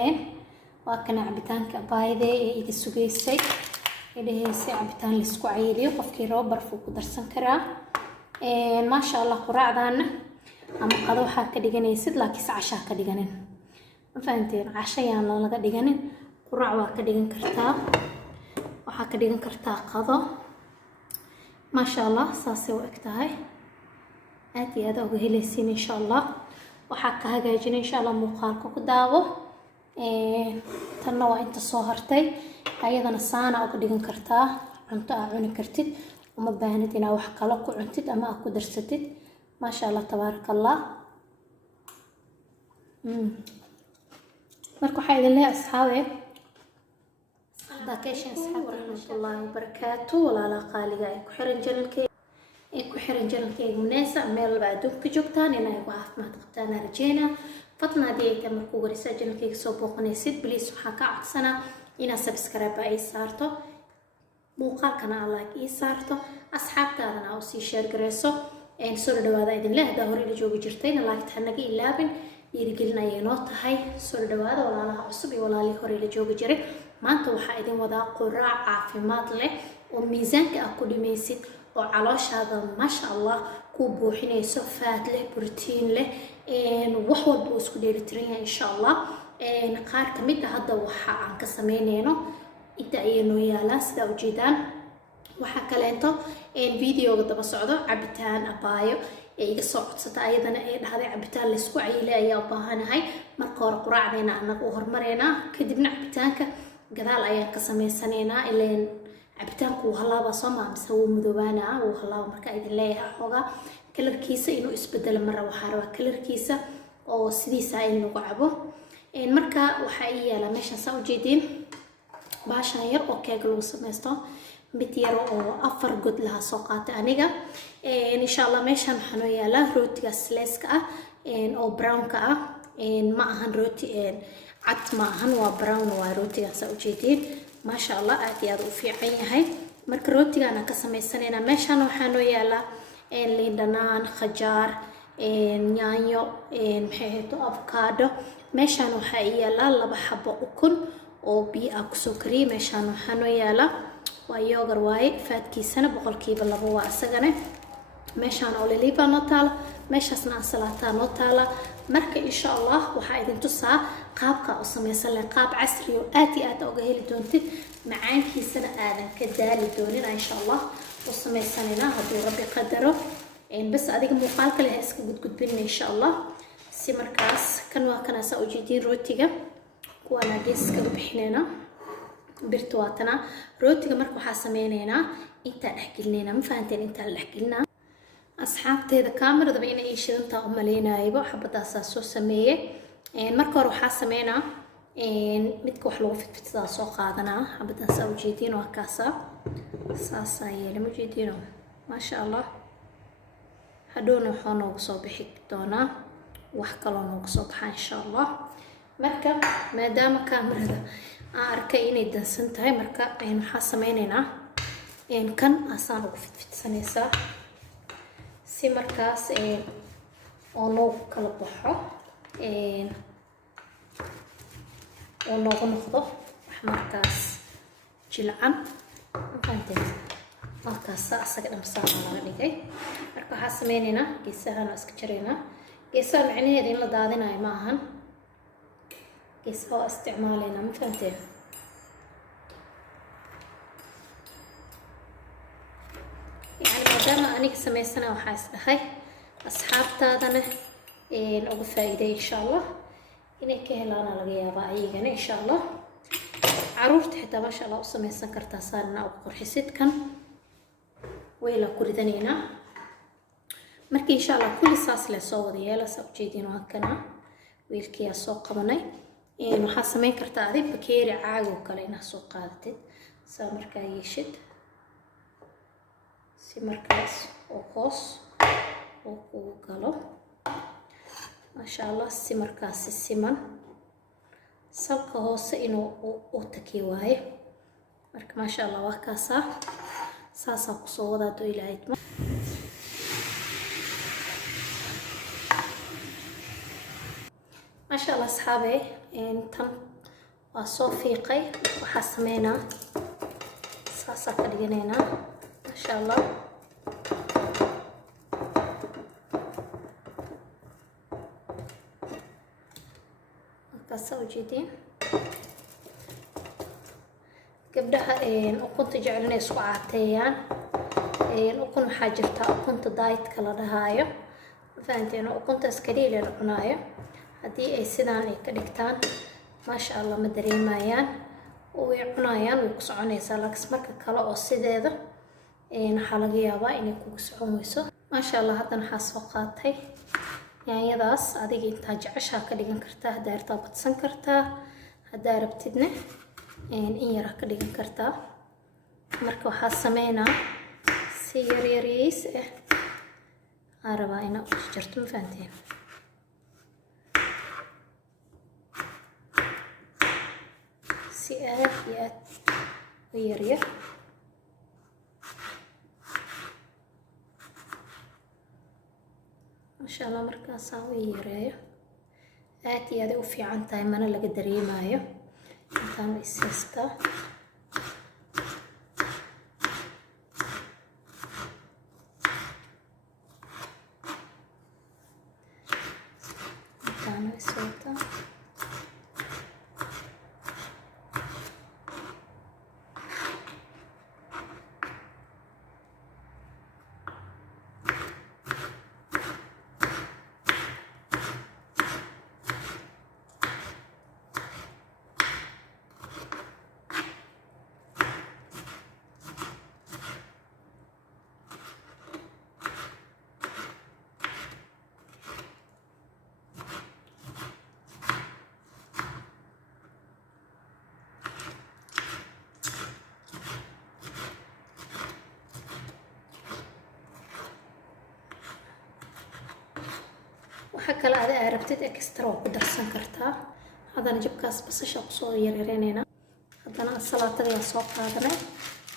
waa kana cabitaanka baayde ee iga sugeysay ilaahay cabitaan la isku cayiliyo qofkii roob barfu ku darsan karaa ma sha Allah quraacdan ama qado waxa ka dhiganaysid laakiin casha ka dhiganin ma fahanteen cashayaan laga dhiganin quraac waa ka dhigan kartaa waxa ka dhigan kartaa qado ma sha Allah saasay u egtahay aad iyo aad uga helaysiin insha Allah waxa ka hagaajin insha Allah muuqaalka ku daawo tan waa inta soo hartay ayadana saana uga dhigan kartaa cunto aad cuni kartid uma baahnid inaad wax kale ku cuntid ama aad ku darsatid ma sha Allah tabarakallah marka waxa idin leeyahay asxaabe dakeeshan rahmatullahi wa barakatuh walaala qaaliga ay ku xiran janalkayga munaasa meel walba adduunka joogtaan inay ku caafimaad qabtaan arjeena fadlan hadii ay tahay markuu warisa janalkayga soo booqanaysid please waxaan ka codsanaa inaad subscribe ay saarto muuqaalkana like ii saarto asxaabtaadana oo sii share gareyso soo dhawaada idin leeyahay hore la joogi jirtayna like naga ilaabin dhiirigelin ayay noo tahay soo dhawaada walaalaha cusub iyo walaalihii hore la joogi jiray maanta waxaa idin wadaa quraac caafimaad leh oo miisaanka aad ku dhimaysid oo calooshaada ma sha Allah ku buuxinayso fat leh protein leh wax walba isku dheelitiran yahay insha Allah qaar ka mid ah hadda waxa aan ka sameynayno inta ay noo yaalaan sida ujeedaan waxa kaleento videoga daba socdo cabitaan abaayo ee iga soo codsata ayadana ay dhahday cabitaan la isku cayilay ayaa u baahanahay marka hore quraacdeena anaga u hormareena kadibna cabitaanka gadaal ayaan ka sameysanaynaa ileen cabitaanku halaaba soo maamsa uu madoobaana uu halaaba marka idin leeyahay xoga kalarkiisa inuu isbedelo mar waxa raba kalarkiisa oo sidiisa in lagu cabo marka waxa ay yaala meesha soo jeedin baashan yar oo keeg lagu sameysto mid yar oo 4 god laha soo qaatay aniga insha Allah meeshan waxaan u yaala rootiga sliceka ah oo brown ka ah ma ahan rooti cad ma ahan waa brown waa rootiga soo jeedin ma sha Allah aad iyo aad u fiican yahay marka rootigaana ka sameysanayna meeshan waxaan u yaala liin dhanaan khajaar yaanyo maxay avocado meeshan waxa yaala 2 xabo ukun oo biyo ku soo kariye meeshan waxaan u yaala waa yogurt waaye faadkiisana 2% waa asagana meeshan oo liliba noo taala meeshasna ansalaata noo taala marka insha Allah waxa idin tusaa qaabka oo sameysan leh qaab casri oo aad iyo aad uga heli doontid macaankiisana aadan ka daali doonin insha Allah oo sameysanina hadii rabbi qadaro bas adiga muuqaalka leh iska gudbin insha Allah si markaas kan waa kana soo jeedin rootiga kuwana geeska bixinayna birtu waatana rootiga marka waxa sameeynayna inta dhaxgelinayna ma fahanteen inta dhaxgelina asxaabteeda kaamirada ba inay shidantaa u maleynayba xabadaas soo sameeyay marka hore waxa sameeynaa midka wax lagu fitfitaa soo qaadanaa xabadaas u jeedin waa kaasa saasa yeelay ma jeedino ma sha Allah hadhoona waxa noogu soo bixi doonaa wax kale oo noogu soo baxaa insha Allah marka maadaama kaamirada aan arkay inay dansan tahay marka waxa sameeynaa kan asaan ugu fitfitsanaysaa si markaas oo loo kala baxo oo loo noqdo wax markaas jilcan markaas asaga dhamsaan laga dhigay marka waxa sameeynaa geesahan iska jareynaa geesaha macnaheedu in la daadinayo ma ahan geesaha isticmaaleyna ma fahanteen maadaama aniga sameysana waxa isdahay asxaabtaadana ugu faa'iiday insha Allah inay ka helaan laga yaabaa ayagana insha Allah caruurta xitaa ma sha Allah u sameysan kartaa saarna ugu qurxisid kan weyla ku ridanayna marka insha Allah kulli saas la soo wada yeela soo jeedin waa kana weelkiya soo qabanay waxa sameyn kartaa adiga bakeeri caag oo kale inaad soo qaadatid saa markaa yeeshid si markaas oo hoos oo ku galo ma sha Allah si markaas siman sabka hoose inuu u takiyo waaye marka ma sha Allah waa kaasa saasa ku soo wada do ilaahay ما شاء الله أصحابي tan waa soo fiiqay. waxaa sameynaa saasaa ka dhiganaynaa maasha allah. markaasaa ujeediin gabdhaha ukunta jecel inay isku caateeyaan. ukun waxaa jirta ukunta dietka la dhahaayo, fahanteen, ukunta iskaliila la cunaayo. haddii ay sidaan ay ka dhigtaan maasha allah ma dareemayaan, way cunayaan, way ku soconaysaa. laakiin marka kale oo sideeda waxaa laga yaabaa inay kugu socon weyso. maasha allah. haddana waxaa soo qaatay yaanyadaas. adiga intaa jeceshaa ka dhigan kartaa, haddaa rabtaa badsan kartaa, haddaa rabtidna in yaraa ka dhigan kartaa. marka waxaa sameynaa si yaryariis ah aan rabaa inaa u jarjarto, ma fahanteen. si aad iyo aad u yaryar. maasha allah. markaasaan u yareeyo aad iyo aad ay u fiican tahay, mana laga dareemayo. intaan is haystaa. intaan is wataa. waxa kale aad rabtid extra oo ku darsan kartaa. haddana jibkaas basasha kusoo yaryareyneynaa. haddana salaatada soo qaadanay,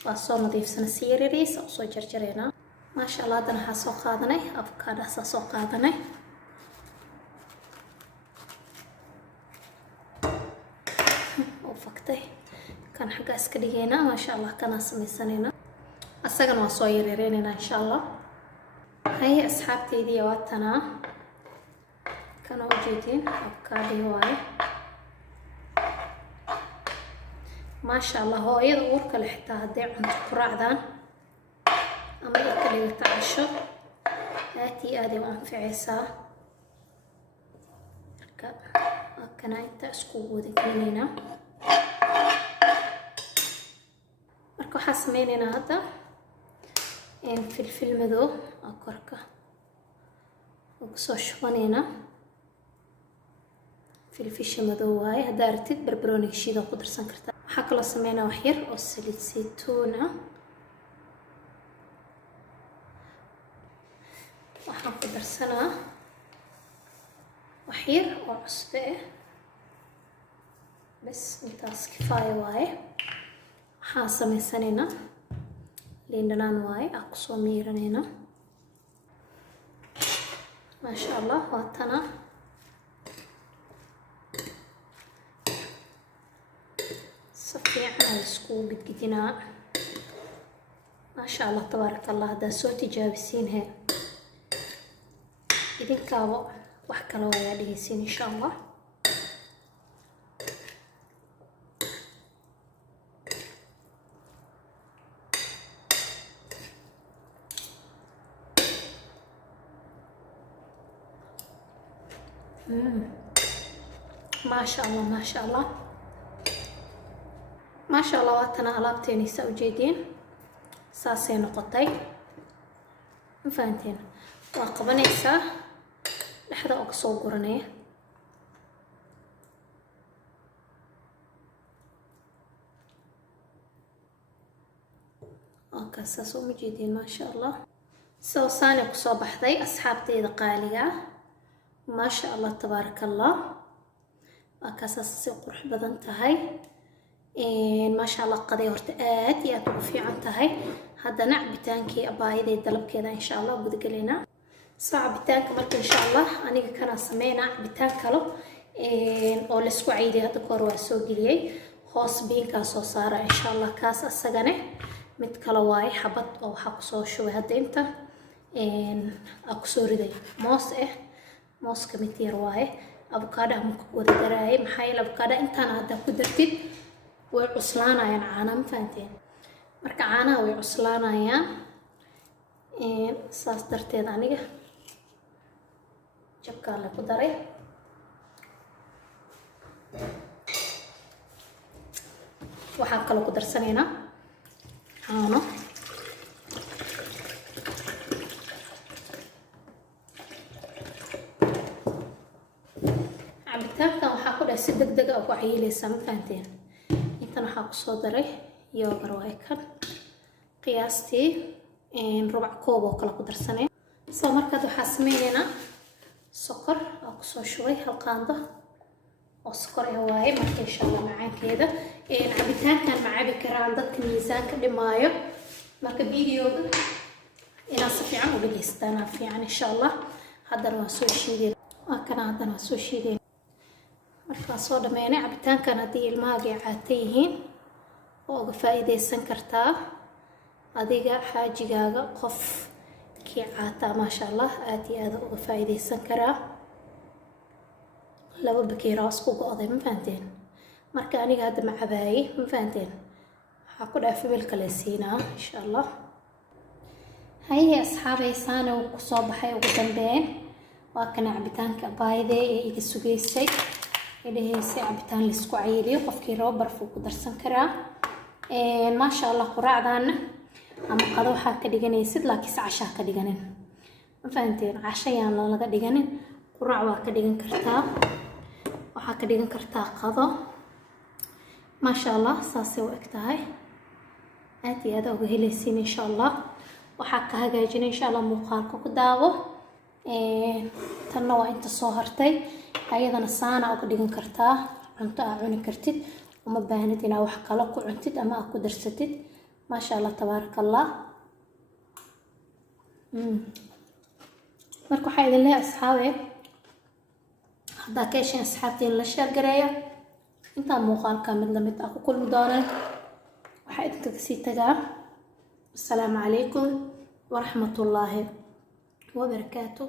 waa soo nadiifsanay, si yaryariis oo soo jarjareynaa. maasha allah. haddana waxaa soo qaadanay avocado soo qaadanay. oo faktay kan xagga iska dhigeynaa. maasha allah. kanaa samaysaneynaa. asagana waa soo yaryareyneynaa insha allah. haye asxaabteydii waa tanaa. kana ujeedin avocado waaye. maasha allah. hooyada uurka leh xitaa hadday cunto ku raacdaan ama ay ka dhigata casho, aad iyo aad ay u anficaysaa. marka kana intaa iskugu wada keenaynaa. marka waxaa sameynaynaa hadda filfil madow oo korka ugu soo shubanaynaa. filfisha madow waaye. haddaa rabtid barbarooniga shiidan ku darsan kartaa. waxaa kaloo sameynaa wax yar oo saliid saytuun ah. waxaan ku darsanaa wax yar oo cusbe ah. bas intaas kifaaya waaye. waxaan sameysanaynaa liin dhanaan waaye. aan kusoo miiranaynaa. maasha allah. waa tana. si fiican aan iskugu gidgidinaa. maasha allah tabaaraka allah. haddaa soo tijaabisiin he idinkaaba wax kale ayaa dhigaysiin insha allah. maasha allah. maasha allah. maasha allah. waa tana alaabteeni saa ujeediin saasay noqotay, ma fahanteen. waa qabanaysaa dhexda oo kasoo guranaya. saas uma jeediin. maasha allah. sawsaane kusoo baxday asxaabteyda qaaliga ah. maasha allah tabaaraka allah. waa kaasaas si qurux badan tahay. maasha allah. qaday horta aad iyo aad ugu fiican tahay. haddana cabitaankii abaayaday dalabkeeda insha allah gudagalaynaa. soo cabitaanka marka insha allah aniga kana sameynaa cabitaan kalo oo la isku cayday hadda kahor waa soo geliyay hoos biinkaa soo saara insha allah kaas asagane mid kale waaye xabad oo waxaa kusoo shubay hadda inta kusoo riday moos mooska mid yar waaye avocado ma ku wada daraayay maxaa yeelay avocado intaan hadda ku dartid way cuslaanayaan caanaha ma fahanteen marka caanaha way cuslaanayaan saas darteed aniga jabkaa la ku daray waxaan kaloo ku darsanaynaa caano cabitaankan waxaa ku dhahay si degdeg ah ku cayilaysaa ma fahanteen intan waxaa kusoo daray yoogar waaye kan qiyaastii rubac koob oo kale ku darsanay soo markaad waxaa sameynaynaa sokor oo kusoo shubay hal qaando oo sokor waaye marka insha allah macaankeeda cabitaankan ma cabi karaan dadka miisaanka dhimaayo marka videoga inaad si fiican u dhageystaan fiican insha allah haddana waa soo shiideen haddana waa soo shiideen markaa soo dhameynay cabitaankan haddii ilmahaaga ay caata yihiin oo uga faa'iidaysan kartaa adiga xaajigaaga qof kii caataa maasha allah aad iyo aad uga faa'iidaysan karaa laba bakeera oo isku go'day ma fahanteen marka aniga hadda ma cabaayay ma fahanteen waxaa ku dhahay famil kale siinaa insha allah haye asxaabay saana uu kusoo baxay ugu dambeyn waa kana cabitaanka baayde ee iga sugaysay idhahaysay cabitaan la isku cayiliyo qofkii rabo barfu ku darsan karaa maasha allah quraacdaana ama qado waxaa ka dhiganaysid laakiinse cashaa ka dhiganin ma fahanteen cashayaan laga dhiganin quraac waa ka dhigan kartaa waxaa ka dhigan kartaa qado maasha allah saasay u eg tahay aad iyo aad uga helaysiin insha allah waxaa ka hagaajina insha allah muuqaalka ku daawo tanna waa inta soo hartay ayadana saana uga dhigan kartaa cunto aa cuni kartid uma baahnid inaa wax kale ku cuntid ama aa ku darsatid maasha allah tabaaraka allah marka waxaa idin leeyahay asxaabe haddaa ka hesheen asxaabtiin la sheer gareeya intaa muuqaalka mid lamid ah ku kulmi doonaan waxaa idinka kasii tagaa assalaamu calaykum waraxmatullaahi wabarakaatu